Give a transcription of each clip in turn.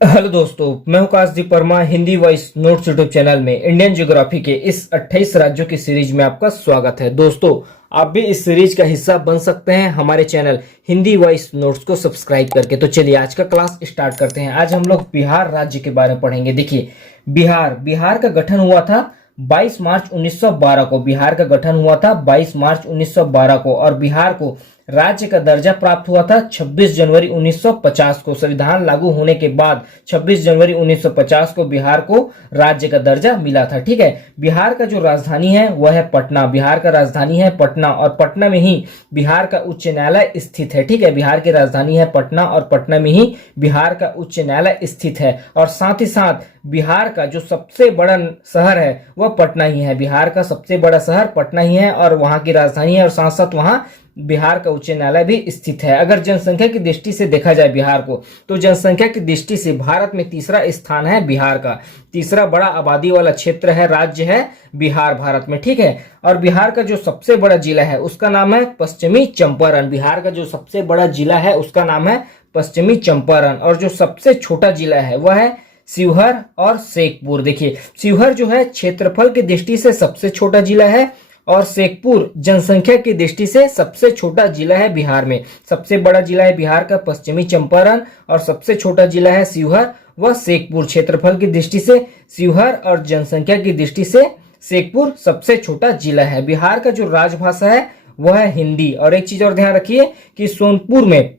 Hello दोस्तों, मैं हूं Kashdeep Verma. Hindi voice notes YouTube channel में इंडियन ज्योग्राफी के इस 28 राज्यों की सीरीज में आपका स्वागत है। दोस्तों, आप भी इस सीरीज का हिस्सा बन सकते हैं हमारे चैनल हिंदी वॉइस नोट्स को सब्सक्राइब करके। तो चलिए आज का क्लास स्टार्ट करते हैं। आज हम लोग बिहार राज्य के बारे में पढ़ेंगे। देखिए, बिहार का गठन हुआ था 22 मार्च 1912 को। बिहार का गठन हुआ था 22 मार्च 1912 को और बिहार को राज्य का दर्जा प्राप्त हुआ था 26 जनवरी 1950 को। संविधान लागू होने के बाद 26 जनवरी 1950 को बिहार को राज्य का दर्जा मिला था। ठीक है, बिहार का जो राजधानी है वह है पटना। बिहार का राजधानी है पटना और पटना में ही बिहार का उच्च न्यायालय स्थित है। ठीक है, बिहार की राजधानी है पटना और पटना में ही बिहार का उच्च न्यायालय स्थित है। और साथ ही साथ बिहार का जो सबसे बड़ा शहर है वह पटना ही है। बिहार का सबसे बड़ा शहर पटना ही है और वहां की राजधानी है और साथ साथ वहां बिहार का उच्च न्यायालय भी स्थित है। अगर जनसंख्या की दृष्टि से देखा जाए बिहार को, तो जनसंख्या की दृष्टि से भारत में तीसरा स्थान है बिहार का। तीसरा बड़ा आबादी वाला क्षेत्र है, राज्य है बिहार भारत में। ठीक है, और बिहार का जो सबसे बड़ा जिला है उसका नाम है पश्चिमी चंपारण। बिहार का जो सबसे बड़ा जिला है उसका नाम है पश्चिमी चंपारण और जो सबसे छोटा जिला है वह है शिवहर और शेखपुर। देखिए, शिवहर जो है क्षेत्रफल की दृष्टि से सबसे छोटा जिला है और शेखपुर जनसंख्या की दृष्टि से सबसे छोटा जिला है बिहार में। सबसे बड़ा जिला है बिहार का पश्चिमी चंपारण और सबसे छोटा जिला है शिवहर व शेखपुर। क्षेत्रफल की दृष्टि से शिवहर और जनसंख्या की दृष्टि से शेखपुर सबसे छोटा जिला है। बिहार का जो राजभाषा है वह है हिंदी। और एक चीज और ध्यान रखिए कि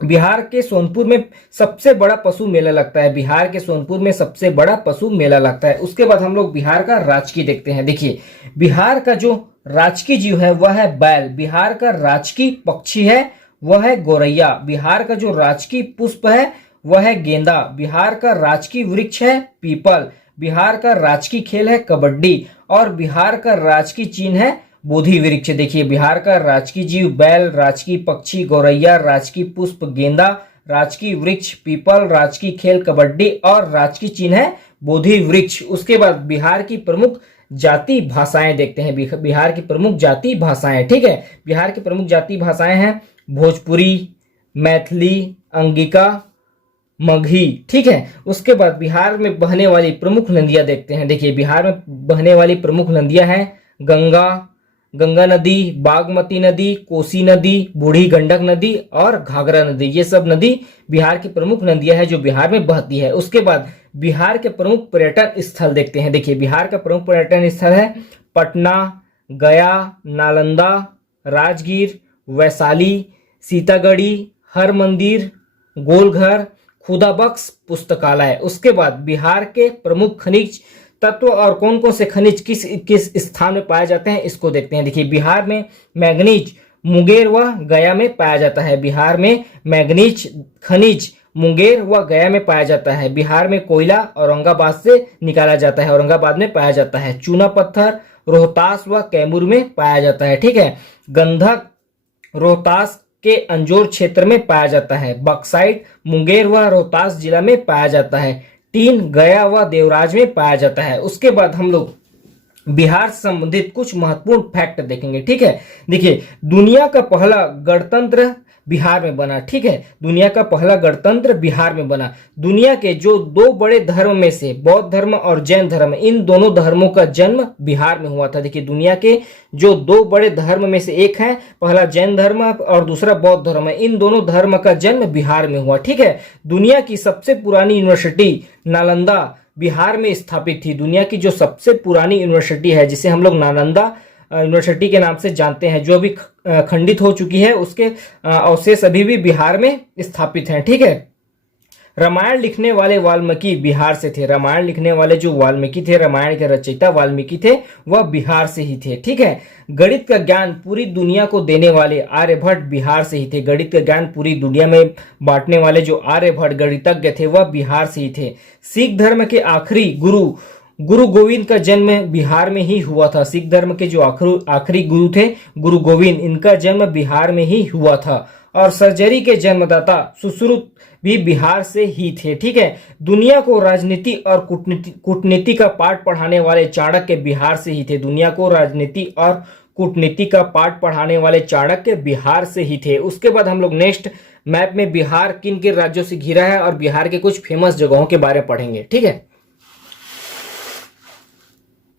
बिहार के सोनपुर में सबसे बड़ा पशु मेला लगता है। बिहार के सोनपुर में सबसे बड़ा पशु मेला लगता है। उसके बाद हम लोग बिहार का राजकीय देखते हैं। देखिए, बिहार का जो राजकीय जीव है वह है बैल। बिहार का राजकीय पक्षी है वह है गोरैया। बिहार का जो राजकीय पुष्प है वह है गेंदा। बिहार का राजकीय वृक्ष है पीपल। बिहार का राजकीय खेल है कबड्डी और बिहार का राजकीय चिन्ह है बोधि वृक्ष। देखिए, बिहार का राजकीय जीव बैल, राजकीय पक्षी गौरैया, राजकीय पुष्प गेंदा, राजकीय वृक्ष पीपल, राजकीय खेल कबड्डी और राजकीय चिन्ह है बोधि वृक्ष। उसके बाद बिहार की प्रमुख जाति भाषाएं देखते हैं। बिहार की प्रमुख जाति भाषाएं, ठीक है, बिहार की प्रमुख जाति भाषाएं हैं भोजपुरी, मैथिली, अंगिका, मगही। ठीक है, उसके बाद बिहार में बहने वाली प्रमुख नदियां देखते हैं। देखिए, बिहार में बहने वाली प्रमुख नदियां हैं गंगा नदी, बागमती नदी, कोसी नदी, बूढ़ी गंडक नदी और घाघरा नदी। ये सब नदी बिहार की प्रमुख नदियां हैं जो बिहार में बहती है। उसके बाद बिहार के प्रमुख पर्यटन स्थल देखते हैं। देखिए, बिहार का प्रमुख पर्यटन स्थल है पटना, गया, नालंदा, राजगीर, वैशाली, सीतागढ़ी, हर मंदिर, गोलघर, खुदाबख्श पुस्तकालय। उसके बाद बिहार के प्रमुख खनिज तत्व और कौन कौन से खनिज किस किस स्थान में पाए जाते हैं इसको देखते हैं। देखिए, बिहार में मैग्नीज मुंगेर व गया में पाया जाता है। बिहार में मैग्नीज खनिज मुंगेर व गया में पाया जाता है। बिहार में कोयला औरंगाबाद से निकाला जाता है, औरंगाबाद में पाया जाता है। चूना पत्थर रोहतास व कैमूर में पाया जाता है। ठीक है, गंधक रोहतास के अंजोर क्षेत्र में पाया जाता है। बक्साइट मुंगेर व रोहतास जिला में पाया जाता है। टीन गया व देवराज में पाया जाता है। उसके बाद हम लोग बिहार से संबंधित कुछ महत्वपूर्ण फैक्ट देखेंगे। ठीक है, देखिए, दुनिया का पहला गणतंत्र बिहार में बना। ठीक है, दुनिया का पहला गणतंत्र बिहार में बना। दुनिया के जो दो बड़े धर्म में से बौद्ध धर्म और जैन धर्म, इन दोनों धर्मों का जन्म बिहार में हुआ था। देखिए, दुनिया के जो दो बड़े धर्म में से एक है, पहला जैन धर्म और दूसरा बौद्ध धर्म है, इन दोनों धर्म का जन्म बिहार में हुआ। ठीक है, दुनिया की सबसे पुरानी यूनिवर्सिटी नालंदा बिहार में स्थापित थी। दुनिया की जो सबसे पुरानी यूनिवर्सिटी है जिसे हम लोग नालंदा यूनिवर्सिटी के नाम से जानते हैं, जो अभी खंडित हो चुकी है, उसके अवशेष अभी भी बिहार में स्थापित हैं। ठीक है, रामायण लिखने वाले वाल्मीकि बिहार से थे। रामायण लिखने वाले जो वाल्मीकि थे, रामायण के रचयिता वाल्मीकि थे, वह बिहार से ही थे। ठीक है, गणित का ज्ञान पूरी दुनिया को देने वाले आर्यभट्ट बिहार से ही थे। गणित का ज्ञान पूरी दुनिया में बांटने वाले जो आर्यभट्ट गणितज्ञ थे वह बिहार से ही थे। सिख धर्म के आखिरी गुरु गोविंद का जन्म बिहार में ही हुआ था। सिख धर्म के जो आखिरी गुरु थे गुरु गोविंद, इनका जन्म बिहार में ही हुआ था। और सर्जरी के जन्मदाता सुश्रुत भी बिहार से ही थे। ठीक है, दुनिया को राजनीति और कूटनीति का पाठ पढ़ाने वाले चाणक्य बिहार से ही थे। दुनिया को राजनीति और कूटनीति का पाठ पढ़ाने वाले चाणक्य बिहार से ही थे। उसके बाद हम लोग नेक्स्ट मैप में बिहार किन किन राज्यों से घिरा है और बिहार के कुछ फेमस जगहों के बारे में पढ़ेंगे। ठीक है,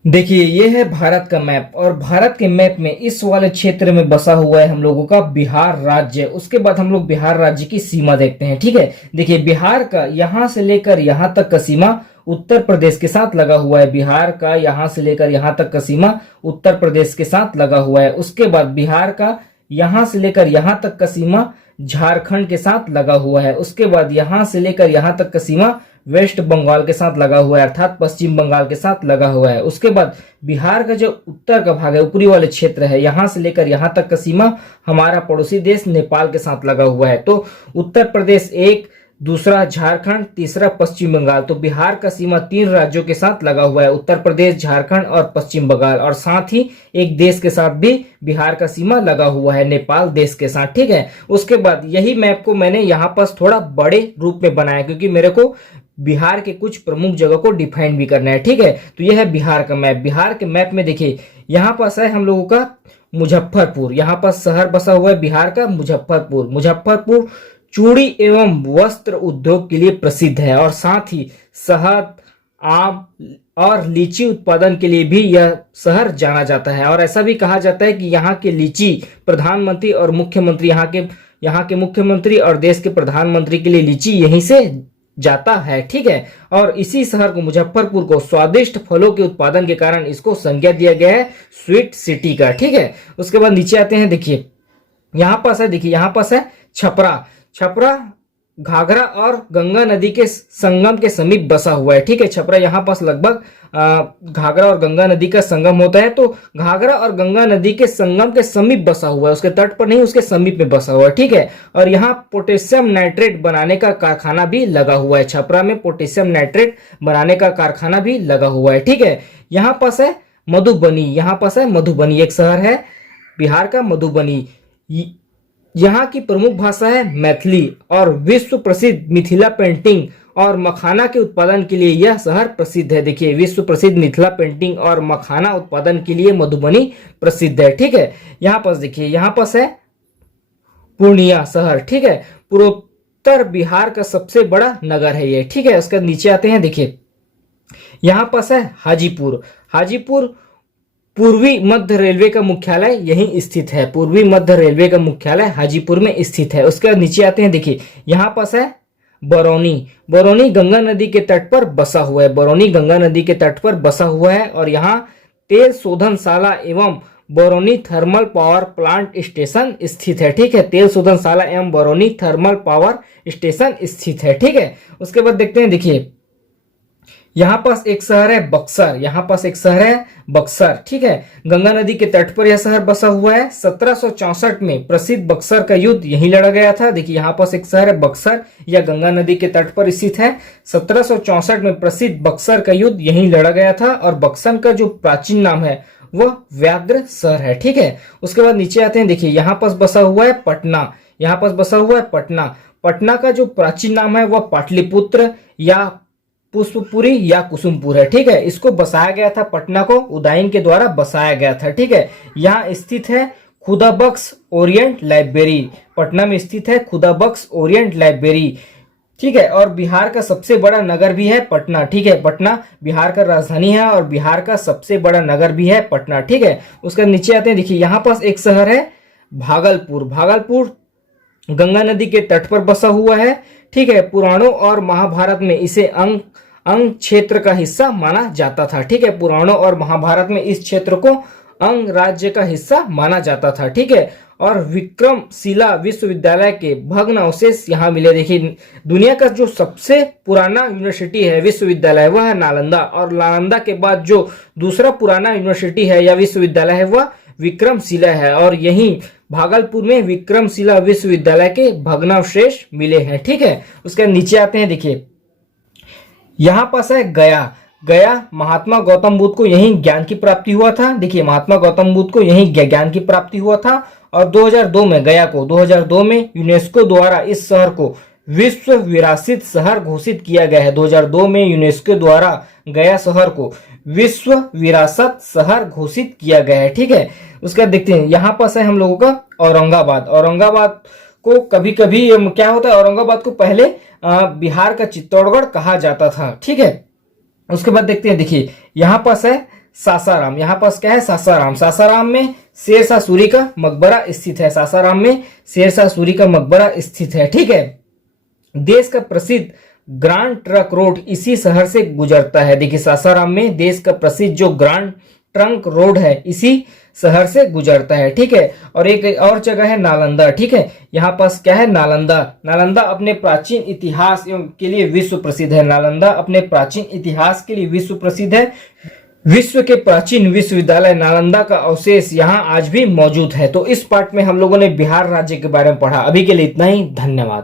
देखिए ये है भारत का मैप और भारत के मैप में इस वाले क्षेत्र में बसा हुआ है हम लोगों का बिहार राज्य। उसके बाद हम लोग बिहार राज्य की सीमा देखते हैं। ठीक है, देखिए बिहार का यहां से लेकर यहां तक का सीमा उत्तर प्रदेश के साथ लगा हुआ है। बिहार का यहां से लेकर यहां तक का सीमा उत्तर प्रदेश के साथ लगा हुआ है। उसके बाद बिहार का यहां से लेकर यहां तक का सीमा झारखंड के साथ लगा हुआ है। उसके बाद यहां से लेकर यहां तक का सीमा वेस्ट बंगाल के साथ लगा हुआ है, अर्थात पश्चिम बंगाल के साथ लगा हुआ है। उसके बाद बिहार का जो उत्तर का भाग है, ऊपरी वाले क्षेत्र है, यहां से लेकर यहां तक का सीमा हमारा पड़ोसी देश नेपाल के साथ लगा हुआ है। तो उत्तर प्रदेश एक, दूसरा झारखंड, तीसरा पश्चिम बंगाल। तो बिहार का सीमा 3 राज्यों के साथ लगा हुआ है, उत्तर प्रदेश, झारखंड और पश्चिम बंगाल, और साथ ही एक देश के साथ भी बिहार का सीमा लगा हुआ है, नेपाल देश के साथ। ठीक है, उसके बाद यही मैप को मैंने यहाँ पर थोड़ा बड़े रूप में बनाया क्योंकि मेरे को बिहार के कुछ प्रमुख जगह को डिफाइन भी करना है। ठीक है, तो यह है बिहार का मैप। बिहार के मैप में देखिए यहाँ पास है हम लोगों का मुजफ्फरपुर, यहाँ पर शहर बसा हुआ है बिहार का मुजफ्फरपुर। मुजफ्फरपुर चूड़ी एवं वस्त्र उद्योग के लिए प्रसिद्ध है और साथ ही शहद, आम और लीची उत्पादन के लिए भी यह शहर जाना जाता है। और ऐसा भी कहा जाता है कि यहाँ के लीची प्रधानमंत्री और मुख्यमंत्री, यहाँ के मुख्यमंत्री और देश के प्रधानमंत्री के लिए लीची यहीं से जाता है। ठीक है, और इसी शहर को मुजफ्फरपुर को स्वादिष्ट फलों के उत्पादन के कारण इसको संज्ञा दिया गया है स्वीट सिटी का। ठीक है, उसके बाद नीचे आते हैं, देखिए यहाँ पास है, देखिए यहाँ पास है छपरा। छपरा घाघरा और गंगा नदी के संगम के समीप बसा हुआ है। ठीक है, छपरा यहाँ पास लगभग घाघरा और गंगा नदी का संगम होता है, तो घाघरा और गंगा नदी के संगम के समीप बसा हुआ है, उसके तट पर नहीं, उसके समीप में बसा हुआ है। ठीक है, और यहाँ पोटेशियम नाइट्रेट बनाने का कारखाना भी लगा हुआ है। छपरा में पोटेशियम नाइट्रेट बनाने का कारखाना भी लगा हुआ है। ठीक है, यहाँ पास है मधुबनी, यहाँ पास है मधुबनी, एक शहर है बिहार का मधुबनी। यहाँ की प्रमुख भाषा है मैथिली और विश्व प्रसिद्ध मिथिला पेंटिंग और मखाना के उत्पादन के लिए यह शहर प्रसिद्ध है। देखिए विश्व प्रसिद्ध मिथिला पेंटिंग और मखाना उत्पादन के लिए मधुबनी प्रसिद्ध है। ठीक है, यहाँ पास देखिए यहाँ पास है पूर्णिया शहर। ठीक है, पूर्वोत्तर बिहार का सबसे बड़ा नगर है ये। ठीक है, उसके नीचे आते हैं, देखिए यहाँ पास है हाजीपुर। हाजीपुर पूर्वी मध्य रेलवे का मुख्यालय यहीं स्थित है। पूर्वी मध्य रेलवे का मुख्यालय हाजीपुर में स्थित है। उसके बाद नीचे आते हैं, देखिए यहाँ पास है बरौनी। बरौनी गंगा नदी के तट पर बसा हुआ है। बरौनी गंगा नदी के तट पर बसा हुआ है और यहाँ तेल शोधनशाला एवं Barauni thermal power plant station स्थित है। ठीक है, तेल शोधनशाला एवं बरौनी थर्मल पावर स्टेशन स्थित है। ठीक है, उसके बाद देखते हैं, देखिए यहाँ पास एक शहर है बक्सर। यहाँ पास एक शहर है बक्सर। ठीक है, गंगा नदी के तट पर यह शहर बसा हुआ है। 1764 में प्रसिद्ध बक्सर का युद्ध यहीं लड़ा गया था। देखिए यहाँ पास एक शहर है बक्सर, यह गंगा नदी के तट पर स्थित है। 1764 में प्रसिद्ध बक्सर का युद्ध यहीं लड़ा गया था और बक्सर का जो प्राचीन नाम है वह व्याघ्र शहर है। ठीक है, उसके बाद नीचे आते हैं, देखिए यहाँ पास बसा हुआ है पटना। यहाँ पास बसा हुआ है पटना। पटना का जो प्राचीन नाम है वह पाटलिपुत्र या पुष्पपुरी या कुसुमपुर है। ठीक है, इसको बसाया गया था, पटना को उदयन के द्वारा बसाया गया था। ठीक है, यहाँ स्थित है खुदाबख्श ओरिएंट लाइब्रेरी। पटना में स्थित है खुदाबख्श ओरिएंट लाइब्रेरी। ठीक है, और बिहार का सबसे बड़ा नगर भी है पटना। ठीक है, पटना बिहार का राजधानी है और बिहार का सबसे बड़ा नगर भी है पटना। ठीक है, उसका नीचे आते हैं, देखिए यहाँ पास एक शहर है भागलपुर। भागलपुर गंगा नदी के तट पर बसा हुआ है। ठीक है, पुराणों और महाभारत में इसे अंग क्षेत्र का हिस्सा माना जाता था। ठीक है, पुराणों और महाभारत में इस क्षेत्र को अंग राज्य का हिस्सा माना जाता था। ठीक है, और विक्रमशिला विश्वविद्यालय के भग्न अवशेष यहाँ मिले। देखिए दुनिया का जो सबसे पुराना यूनिवर्सिटी है विश्वविद्यालय वह है नालंदा, और नालंदा के बाद जो दूसरा पुराना यूनिवर्सिटी है या विश्वविद्यालय है वह विक्रमशिला है, और यहीं भागलपुर में विक्रमशिला विश्वविद्यालय के भग्नावशेष मिले हैं। ठीक है, उसके नीचे आते हैं, देखिए यहाँ पास है गया। गया महात्मा गौतम बुद्ध को यहीं ज्ञान की प्राप्ति हुआ था। देखिए महात्मा गौतम बुद्ध को यहीं ज्ञान की प्राप्ति हुआ था और 2002 में गया को 2002 में यूनेस्को द्वारा इस शहर को विश्व विरासत शहर घोषित किया गया है। 2002 में यूनेस्को द्वारा गया शहर को विश्व विरासत शहर घोषित किया गया है। ठीक है, उसका देखते हैं, यहाँ पास है हम लोगों का औरंगाबाद। औरंगाबाद को कभी कभी क्या होता है, औरंगाबाद को पहले बिहार का चित्तौड़गढ़ कहा जाता था। ठीक है, उसके बाद देखते हैं, देखिए यहाँ पास है सासाराम। यहाँ पास क्या है, सासाराम। सासाराम में शेरशाह सूरी का मकबरा स्थित है। सासाराम में शेरशाह सूरी का मकबरा स्थित है। ठीक है, देश का प्रसिद्ध ग्रांड ट्रंक रोड इसी शहर से गुजरता है। देखिए सासाराम में देश का प्रसिद्ध जो ग्रांड ट्रंक रोड है इसी शहर से गुजरता है। ठीक है, और एक और जगह है नालंदा। ठीक है, यहाँ पास क्या है, नालंदा। नालंदा अपने प्राचीन इतिहास के लिए विश्व प्रसिद्ध है। नालंदा अपने प्राचीन इतिहास के लिए विश्व प्रसिद्ध है। विश्व के प्राचीन विश्वविद्यालय नालंदा का अवशेष यहाँ आज भी मौजूद है। तो इस पार्ट में हम लोगों ने बिहार राज्य के बारे में पढ़ा। अभी के लिए इतना ही, धन्यवाद।